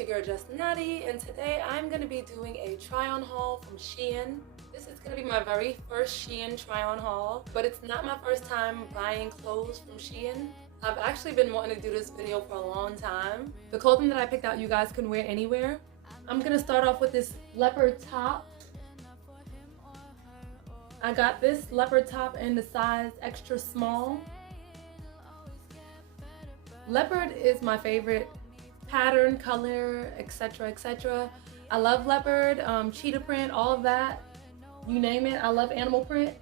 your girl Jessknotty, and today I'm going to be doing a try-on haul from Shein. This is going to be my very first Shein try-on haul, but it's not my first time buying clothes from Shein. I've actually been wanting to do this video for a long time. The clothing that I picked out you guys can wear anywhere. I'm going to start off with this leopard top. I got this leopard top in the size extra small. Leopard is my favorite pattern, color, etc, etc. I love leopard, cheetah print, all of that. You name it, I love animal print.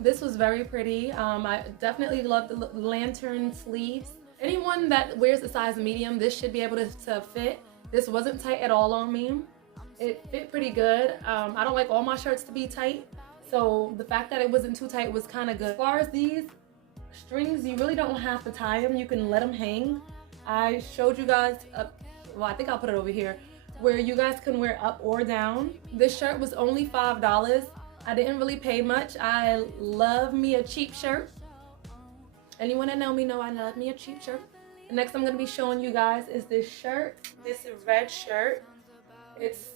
This was very pretty. I definitely love the lantern sleeves. Anyone that wears a size medium, this should be able to fit. This wasn't tight at all on me. It fit pretty good. I don't like all my shirts to be tight, so the fact that it wasn't too tight was kind of good. As far as these strings, you really don't have to tie them. You can let them hang. I showed you guys, well, I think I'll put it over here, where you guys can wear up or down. This shirt was only $5. I didn't really pay much. I love me a cheap shirt. Anyone that know me know I love me a cheap shirt. The next I'm going to be showing you guys is this shirt. This red shirt. It's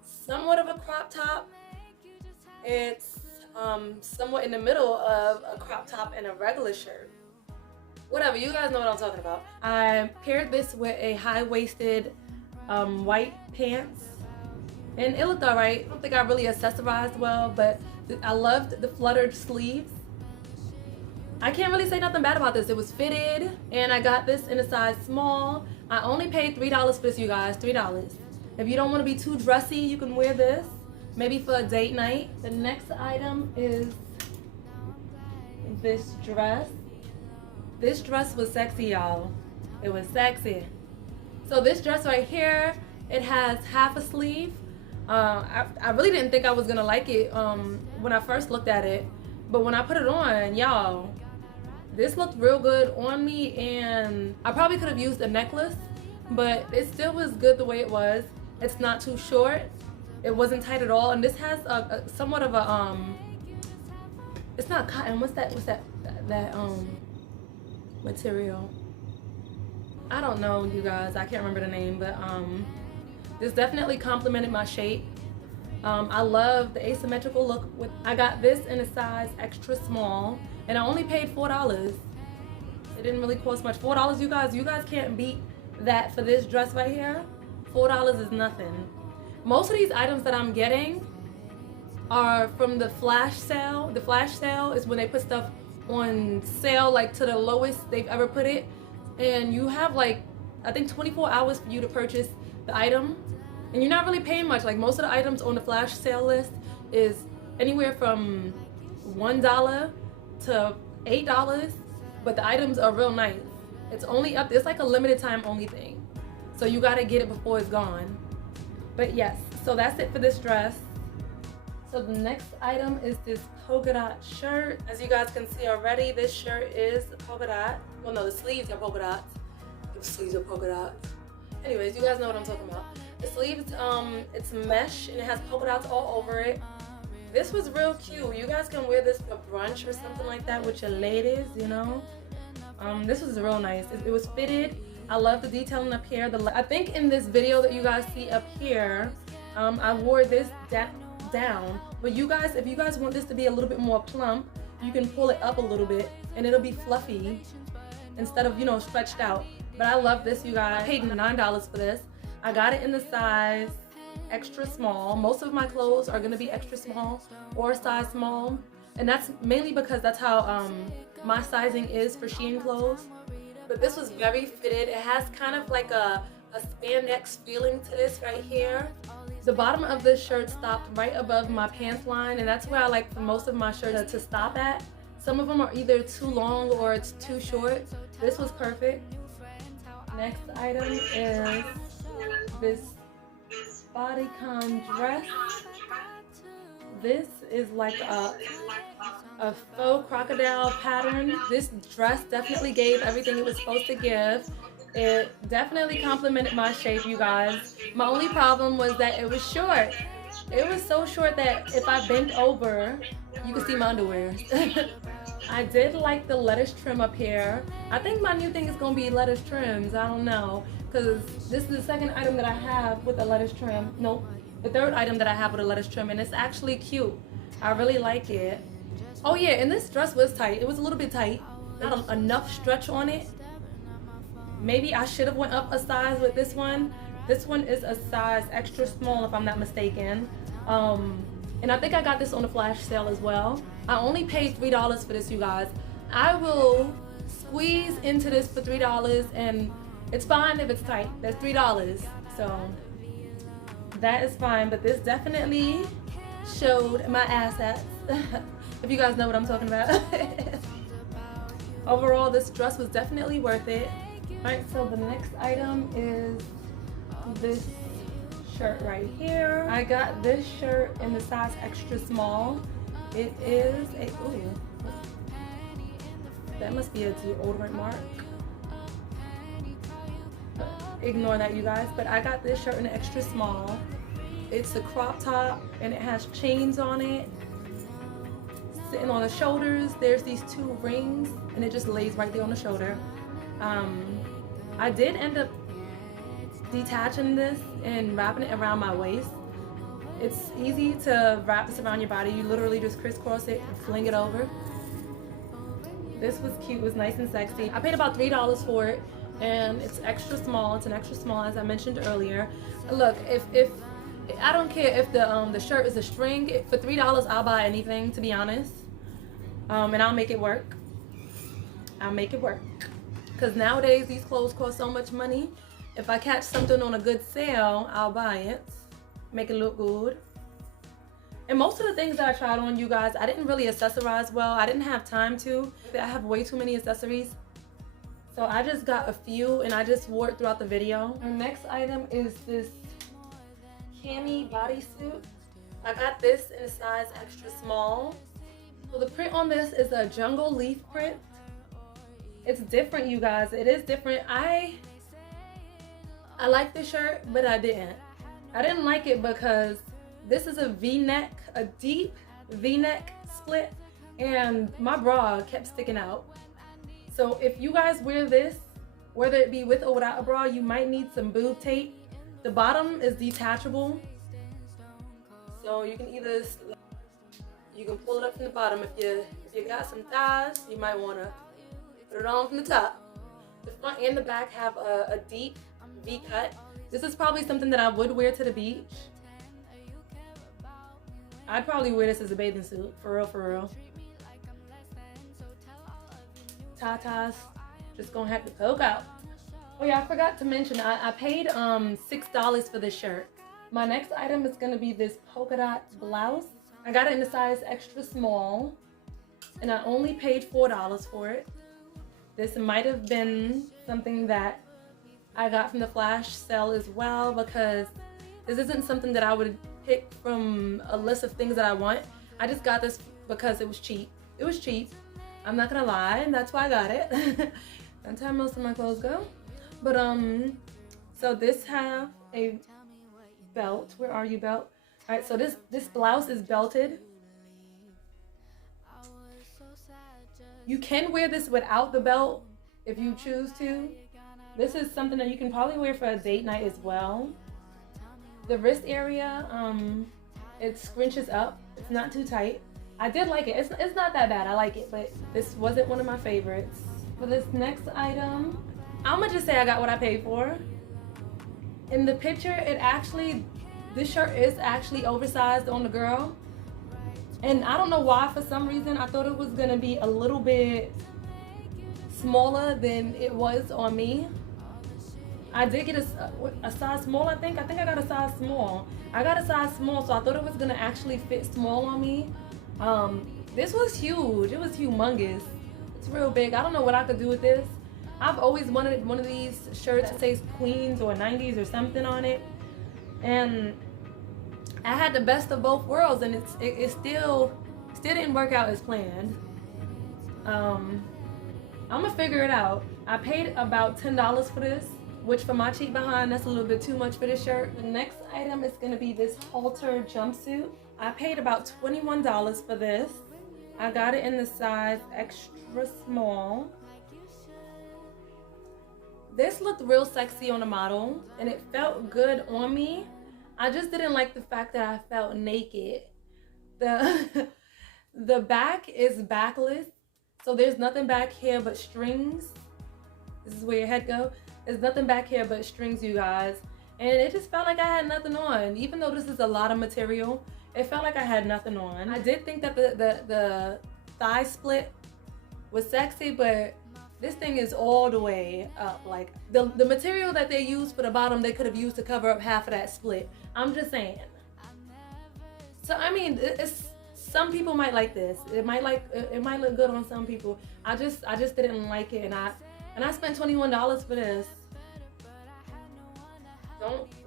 somewhat of a crop top. It's somewhat in the middle of a crop top and a regular shirt. Whatever, you guys know what I'm talking about. I paired this with a high-waisted white pants, and it looked alright. I don't think I really accessorized well, but I loved the fluttered sleeves. I can't really say nothing bad about this. It was fitted, and I got this in a size small. I only paid $3 for this, you guys, $3. If you don't want to be too dressy, you can wear this, maybe for a date night. The next item is this dress. This dress was sexy, y'all. It was sexy. So this dress right here, it has half a sleeve. I really didn't think I was gonna like it when I first looked at it, but when I put it on, y'all, this looked real good on me, and I probably could have used a necklace, but it still was good the way it was. It's not too short. It wasn't tight at all, and this has a somewhat of a it's not cotton. What's that material? I don't know, you guys. I can't remember the name, but this definitely complimented my shape. I love the asymmetrical look. I got this in a size extra small, and I only paid $4. It didn't really cost much. $4, you guys. You guys can't beat that for this dress right here. $4 is nothing. Most of these items that I'm getting are from the flash sale. The flash sale is when they put stuff on sale, like to the lowest they've ever put it, and you have like, I think 24 hours for you to purchase the item, and you're not really paying much. Like most of the items on the flash sale list is anywhere from $1 to $8, but the items are real nice. It's only up, it's like a limited time only thing, so you gotta get it before it's gone. But yes, so that's it for this dress. So the next item is this polka dot shirt. As you guys can see already, this shirt is polka dot. Well, no, the sleeves are polka dots. The sleeves are polka dots. Anyways, you guys know what I'm talking about. The sleeves, it's mesh, and it has polka dots all over it. This was real cute. You guys can wear this for brunch or something like that with your ladies, you know. This was real nice. It was fitted. I love the detailing up here. I think in this video that you guys see up here, I wore this down, but you guys, if you guys want this to be a little bit more plump, you can pull it up a little bit and it'll be fluffy instead of, you know, stretched out. But I love this, you guys. I paid $9 for this. I got it in the size extra small. Most of my clothes are gonna be extra small or size small, and that's mainly because that's how my sizing is for Shein clothes. But this was very fitted. It has kind of like a spandex feeling to this right here. The bottom of this shirt stopped right above my pants line, and that's where I like for most of my shirts to stop at. Some of them are either too long or it's too short. This was perfect. Next item is this Bodycon dress. This is like a faux crocodile pattern. This dress definitely gave everything it was supposed to give. It definitely complimented my shape, you guys. My only problem was that it was short. It was so short that if I bent over, you could see my underwear. I did like the lettuce trim up here. I think my new thing is gonna be lettuce trims. I don't know, because this is the second item that I have with a lettuce trim. Nope, the third item that I have with a lettuce trim, and it's actually cute. I really like it. Oh yeah, and this dress was tight. It was a little bit tight. Not enough stretch on it. Maybe I should have went up a size with this one. This one is a size extra small if I'm not mistaken. And I think I got this on the flash sale as well. I only paid $3 for this, you guys. I will squeeze into this for $3, and it's fine if it's tight. That's $3, so that is fine. But this definitely showed my assets, if you guys know what I'm talking about. Overall, this dress was definitely worth it. Alright, so the next item is this shirt right here. I got this shirt in the size extra small. It is a, ooh, that must be a deodorant mark. Ignore that, you guys. But I got this shirt in an extra small. It's a crop top and it has chains on it. Sitting on the shoulders, there's these 2 rings and it just lays right there on the shoulder. I did end up detaching this and wrapping it around my waist. It's easy to wrap this around your body. You literally just crisscross it and fling it over. This was cute. It was nice and sexy. I paid about $3 for it, and it's extra small. It's an extra small, as I mentioned earlier. Look, if I don't care if the shirt is a string, for $3 I'll buy anything, to be honest. And I'll make it work. I'll make it work. Because nowadays these clothes cost so much money. If I catch something on a good sale, I'll buy it. Make it look good. And most of the things that I tried on, you guys, I didn't really accessorize well. I didn't have time to. I have way too many accessories. So I just got a few and I just wore it throughout the video. Our next item is this Cami Bodysuit. I got this in a size extra small. So the print on this is a jungle leaf print. It's different, you guys. It is different. I like this shirt, but I didn't. I didn't like it because this is a V-neck, a deep V-neck split, and my bra kept sticking out. So if you guys wear this, whether it be with or without a bra, you might need some boob tape. The bottom is detachable, so you can either pull it up from the bottom. If you got some thighs, you might want to put it on from the top. The front and the back have a deep V cut. This is probably something that I would wear to the beach. I'd probably wear this as a bathing suit, for real, for real. Tatas, just gonna have to poke out. Oh yeah, I forgot to mention, I paid $6 for this shirt. My next item is gonna be this Polka Dot Blouse. I got it in the size extra small, and I only paid $4 for it. This might have been something that I got from the flash sale as well, because this isn't something that I would pick from a list of things that I want. I just got this because it was cheap. It was cheap. I'm not gonna lie, and that's why I got it. That's how most of my clothes go. But so this have a belt. Where are you, belt? All right, so this blouse is belted. You can wear this without the belt if you choose to. This is something that you can probably wear for a date night as well. The wrist area, it scrunches up. It's not too tight. I did like it. It's not that bad. I like it, but this wasn't one of my favorites. For this next item, I'm gonna just say I got what I paid for. In the picture, this shirt is actually oversized on the girl. And I don't know why, for some reason, I thought it was gonna be a little bit smaller than it was on me. I did get a size small, I think. I think I got a size small. I got a size small, so I thought it was gonna actually fit small on me. This was huge. It was humongous. It's real big. I don't know what I could do with this. I've always wanted one of these shirts that says Queens or 90s or something on it. And I had the best of both worlds, and it still didn't work out as planned. I'm gonna figure it out. I paid about $10 for this. which for my cheap behind, that's a little bit too much for this shirt. The next item is gonna be this Halter Jumpsuit. I paid about $21 for this. I got it in the size extra small. This looked real sexy on the model and it felt good on me. I just didn't like the fact that I felt naked. The back is backless, so there's nothing back here but strings. This is where your head goes. There's nothing back here but strings, you guys. And it just felt like I had nothing on. Even though this is a lot of material, it felt like I had nothing on. I did think that the thigh split was sexy, but this thing is all the way up. Like the material that they used for the bottom, they could have used to cover up half of that split. I'm just saying. So I mean, some people might like this. It might look good on some people. I just didn't like it, and I spent $21 for this.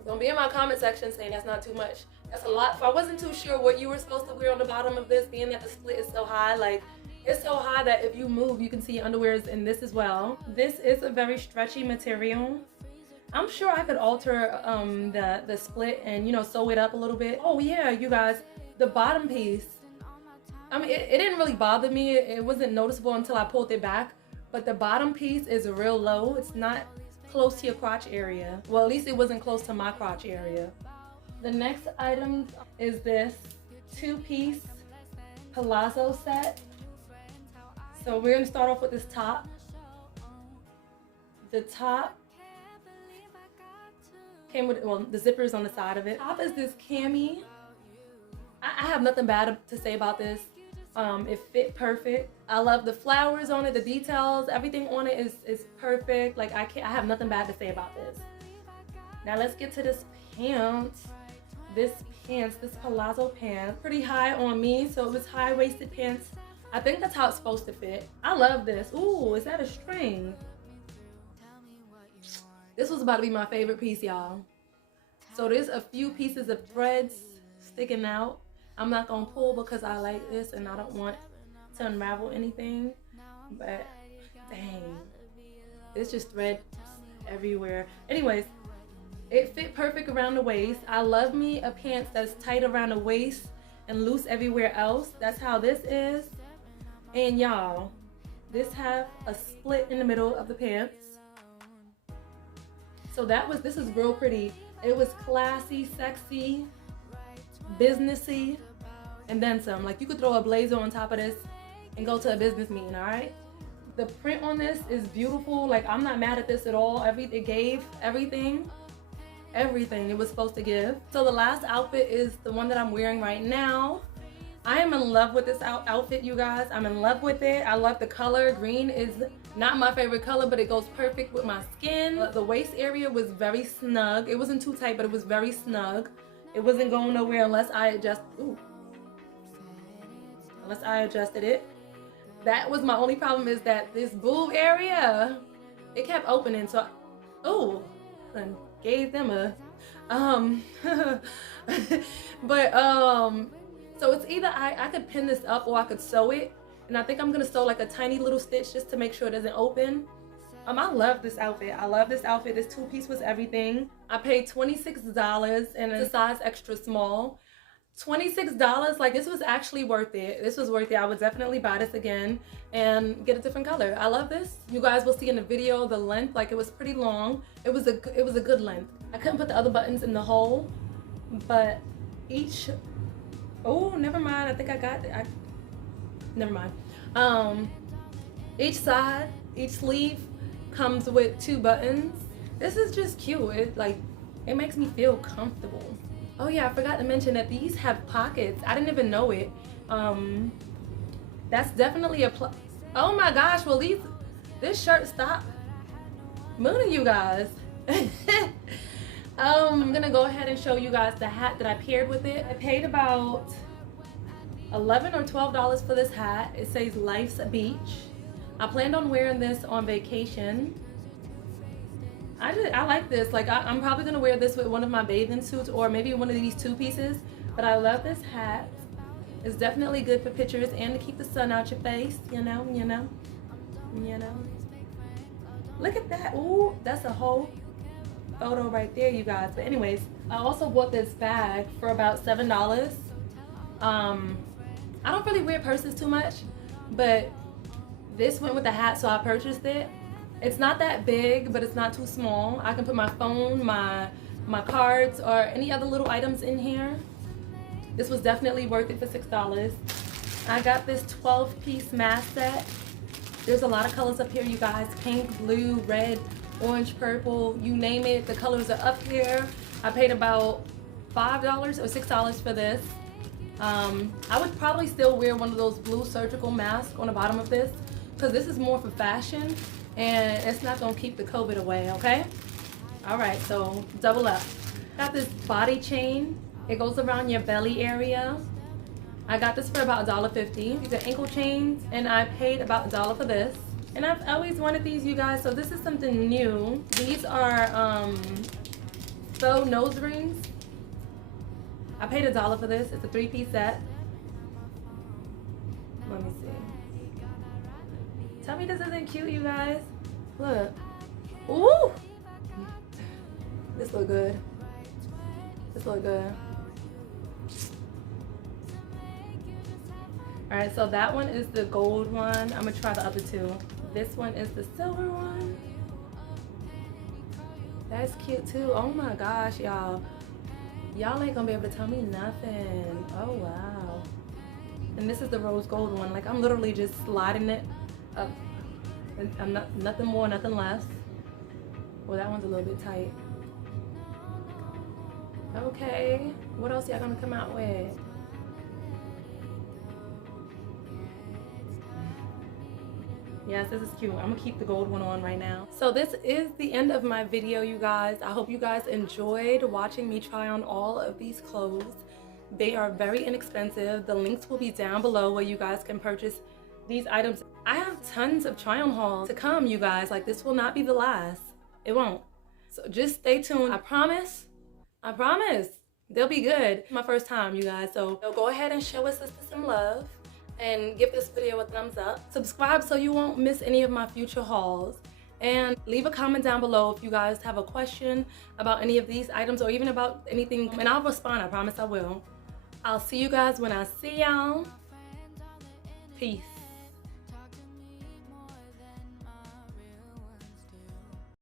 Don't be in my comment section saying that's not too much. That's a lot. I wasn't too sure what you were supposed to wear on the bottom of this, being that the split is so high. Like, it's so high that if you move, you can see your underwear is in this as well. This is a very stretchy material. I'm sure I could alter the split and, you know, sew it up a little bit. Oh yeah, you guys, the bottom piece. I mean, it didn't really bother me. It wasn't noticeable until I pulled it back. But the bottom piece is real low. It's not close to your crotch area. Well, at least it wasn't close to my crotch area. The next item is this two-piece Palazzo Set. So we're gonna start off with this top. The top came with, well, the zipper is on the side of it. Top is this cami. I have nothing bad to say about this. It fit perfect. I love the flowers on it, the details, everything on it is perfect. Like I have nothing bad to say about this. Now let's get to this pants. This Palazzo pant, pretty high on me, so it was high-waisted pants. I think that's how it's supposed to fit. I love this. Ooh, is that a string? This was about to be my favorite piece, y'all. So there's a few pieces of threads sticking out. I'm not gonna pull because I like this and I don't want to unravel anything, but dang, it's just thread everywhere. Anyways, it fit perfect around the waist. I love me a pants that's tight around the waist and loose everywhere else. That's how this is. And y'all, this have a split in the middle of the pants. So this is real pretty. It was classy, sexy, businessy, and then some. Like, you could throw a blazer on top of this and go to a business meeting, all right? The print on this is beautiful. Like, I'm not mad at this at all. It gave everything it was supposed to give. So the last outfit is the one that I'm wearing right now. I am in love with this outfit, you guys. I'm in love with it. I love the color. Green is not my favorite color, but it goes perfect with my skin. The waist area was very snug. It wasn't too tight, but it was very snug. It wasn't going nowhere unless I adjusted it. That was my only problem, is that this boob area, it kept opening. So, and gave them a, so it's either I could pin this up or I could sew it. And I think I'm gonna sew like a tiny little stitch just to make sure it doesn't open. I love this outfit. I love this outfit. This two-piece was everything. I paid $26 and it's a size extra small. $26, like, this was actually worth it. This was worth it. I would definitely buy this again and get a different color. I love this. You guys will see in the video the length, like, it was pretty long. It was a good length. I couldn't put the other buttons in the hole, but each, oh, never mind. I think I got it. Never mind. Each side, each sleeve comes with 2 buttons. This is just cute. It makes me feel comfortable. Oh yeah, I forgot to mention that these have pockets. I didn't even know it. That's definitely a plus. Oh my gosh, well this shirt stopped mooning, you guys. I'm gonna go ahead and show you guys the hat that I paired with it. I paid about $11 or $12 for this hat. It says Life's Beach. I planned on wearing this on vacation. I like this. Like, I'm probably gonna wear this with one of my bathing suits or maybe one of these 2 pieces. But I love this hat. It's definitely good for pictures and to keep the sun out your face. You know. Look at that. Ooh, that's a whole photo right there, you guys. But anyways, I also bought this bag for about $7. I don't really wear purses too much, but this went with the hat, so I purchased it. It's not that big, but it's not too small. I can put my phone, my cards, or any other little items in here. This was definitely worth it for $6. I got this 12-piece mask set. There's a lot of colors up here, you guys. Pink, blue, red, orange, purple, you name it. The colors are up here. I paid about $5 or $6 for this. I would probably still wear one of those blue surgical masks on the bottom of this, because this is more for fashion and it's not gonna keep the COVID away, okay? All right, so double up. Got this body chain. It goes around your belly area. I got this for about $1.50. These are ankle chains, and I paid about $1 for this. And I've always wanted these, you guys, so this is something new. These are faux nose rings. I paid $1 for this. It's a 3-piece set. Let me see. Tell me this isn't cute, you guys. Look. Ooh! This look good. This look good. Alright, so that one is the gold one. I'm gonna try the other two. This one is the silver one. That's cute too. Oh my gosh, y'all. Y'all ain't gonna be able to tell me nothing. Oh wow. And this is the rose gold one. Like, I'm literally just sliding it up. I'm not, nothing more, nothing less. Well, that one's a little bit tight. Okay, what else y'all gonna come out with? Yes, this is cute. I'm gonna keep the gold one on right now. So this is the end of my video, you guys. I hope you guys enjoyed watching me try on all of these clothes. They are very inexpensive. The links will be down below where you guys can purchase these items. I have tons of try on hauls to come, you guys. Like, this will not be the last. It won't. So just stay tuned. I promise. I promise. They'll be good. My first time, you guys. So go ahead and show us some love and give this video a thumbs up. Subscribe so you won't miss any of my future hauls. And leave a comment down below if you guys have a question about any of these items or even about anything, and I'll respond. I promise I will. I'll see you guys when I see y'all. Peace.